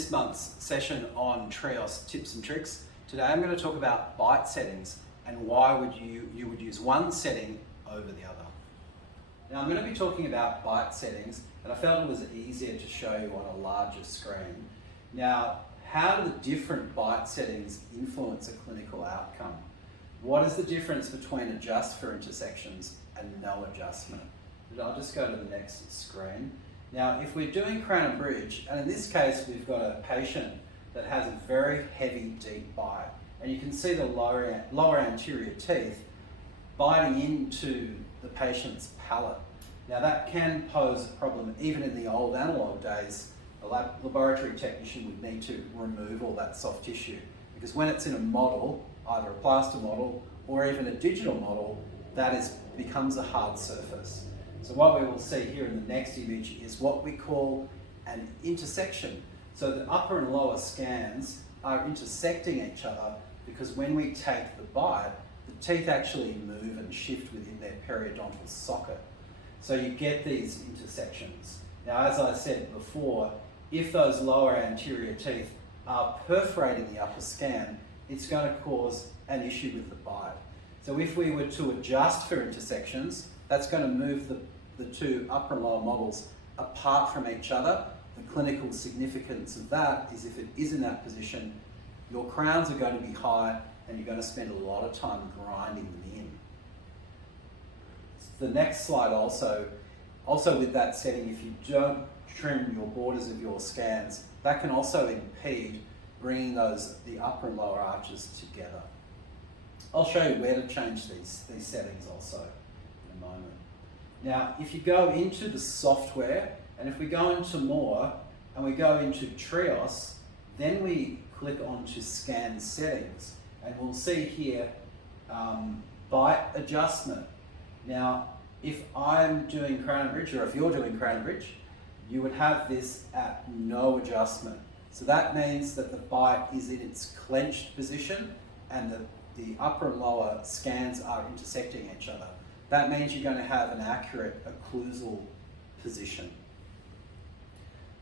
this month's session on Trios tips and tricks. Today I'm going to talk about bite settings and why you would use one setting over the other. Now I'm going to be talking about bite settings, and I felt it was easier to show you on a larger screen. Now, how do the different bite settings influence a clinical outcome? What is the difference between adjust for intersections and no adjustment? I'll just go to the next screen. Now, if we're doing crown and bridge, and in this case we've got a patient that has a very heavy, deep bite, and you can see the lower anterior teeth biting into the patient's palate. Now that can pose a problem. Even in the old analog days, a laboratory technician would need to remove all that soft tissue, because when it's in a model, either a plaster model or even a digital model, becomes a hard surface. So what we will see here in the next image is what we call an intersection. So the upper and lower scans are intersecting each other because when we take the bite, the teeth actually move and shift within their periodontal socket. So you get these intersections. Now, as I said before, if those lower anterior teeth are perforating the upper scan, it's going to cause an issue with the bite. So if we were to adjust for intersections, that's going to move the two upper and lower models apart from each other. The clinical significance of that is if it is in that position, your crowns are going to be high and you're going to spend a lot of time grinding them in. The next slide also with that setting, if you don't trim your borders of your scans, that can also impede bringing the upper and lower arches together. I'll show you where to change these settings also in a moment. Now, if you go into the software, and if we go into more, and we go into Trios, then we click onto scan settings, and we'll see here bite adjustment. Now, if I'm doing crown and bridge, or if you're doing crown and bridge, you would have this at no adjustment. So that means that the bite is in its clenched position and the upper and lower scans are intersecting each other. That means you're going to have an accurate occlusal position.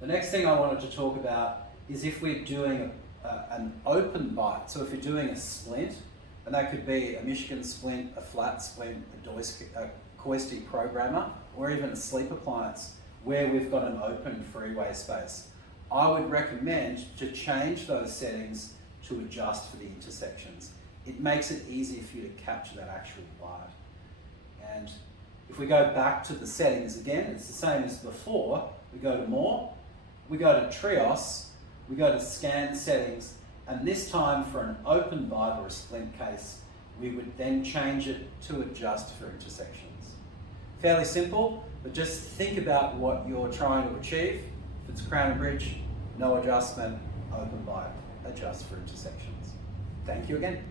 The next thing I wanted to talk about is if we're doing an open bite. So if you're doing a splint, and that could be a Michigan splint, a flat splint, a Coisty programmer, or even a sleep appliance, where we've got an open freeway space, I would recommend to change those settings to adjust for the intersections. It makes it easier for you to capture that actual bite. And if we go back to the settings again, it's the same as before. We go to more, we go to Trios, we go to scan settings, and this time for an open bite or a splint case, we would then change it to adjust for intersections. Fairly simple, but just think about what you're trying to achieve. If it's crown and bridge, no adjustment, open bite, adjust for intersections. Thank you again.